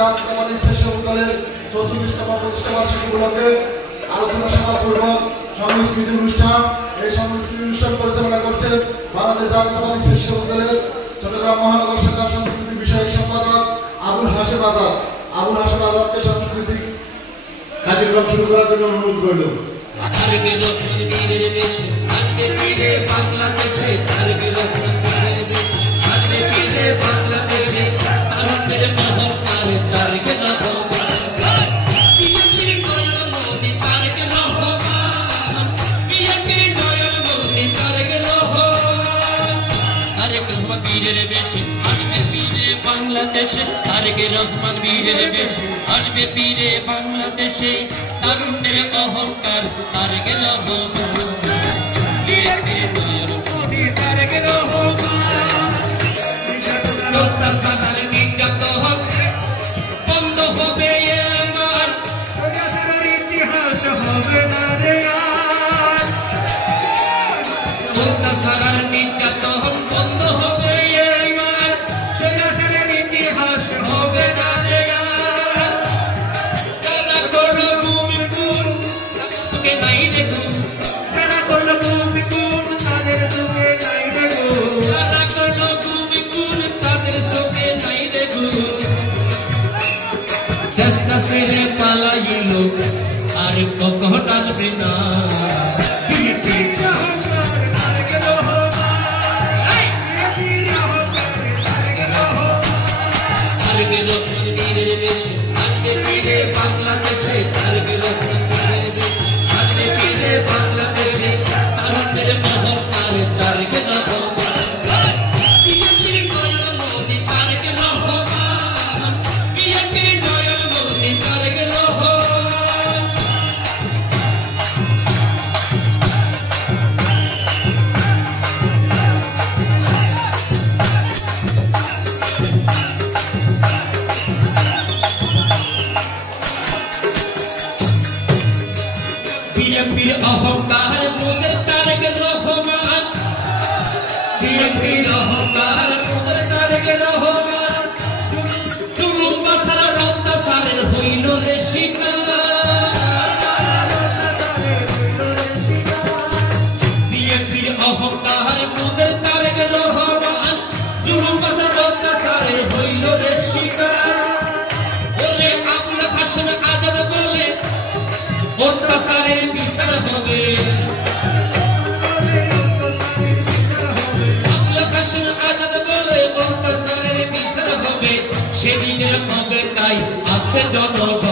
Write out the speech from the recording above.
জাতীয়তাবাদী স্বেচ্ছাসেবক দলের ৪৪তম প্রতিষ্ঠা বার্ষিকী উপলক্ষে আলোচনা সভা পূর্বক সংস্কৃতি অনুষ্ঠান। এই সংস্কৃতি অনুষ্ঠান পরিচালনা করছেন বাংলাদেশ জাতীয়তাবাদী স্বেচ্ছাসেবক দলের চট্টগ্রাম মহানগর শাখার সংস্কৃতি বিষয়ক সম্পাদক আবুল হাশেম আজাদ। আবুল হাশেম আজাদকে সাংস্কৃতিক কার্যক্রম শুরু করার জন্য অনুরোধ রইল। বাংলাদেশে তারেক রহমান বীরের বেশে আসবে পীরে বাংলাদেশে তারুণ্যের অহংকার তারেক রহমান তারেক রহমান নির্যাতন বন্ধ হবে আমার ইতিহাস হবে না রে অত্যাচার নির্যাতন বন্ধ হবে চেষ্টা সেরে পালাইল আর কখনো ডাকবে না বাংলাদেশে বাংলাদেশে তারুণ্যের অহংকার তারেক রহমান বিএনপির অহংকার মোদের তারেক রহমান বিএনপির অহংকার মোদের তারেক রহমান জুলুম বাসার অত্যাচারের হইল রে শিকার বিএনপির অহংকার মোদের তারেক রহমান জুলুম বাসার অত্যাচারের হইল রে শিকার বলে আবুল হাশেম আজাদ বলে অত্যাচারের বিচার হবে আবুল হাশেম আজাদ বলে অত্যাচারের বিচার হবে সেদিনের অপেক্ষায় আছে জনগণ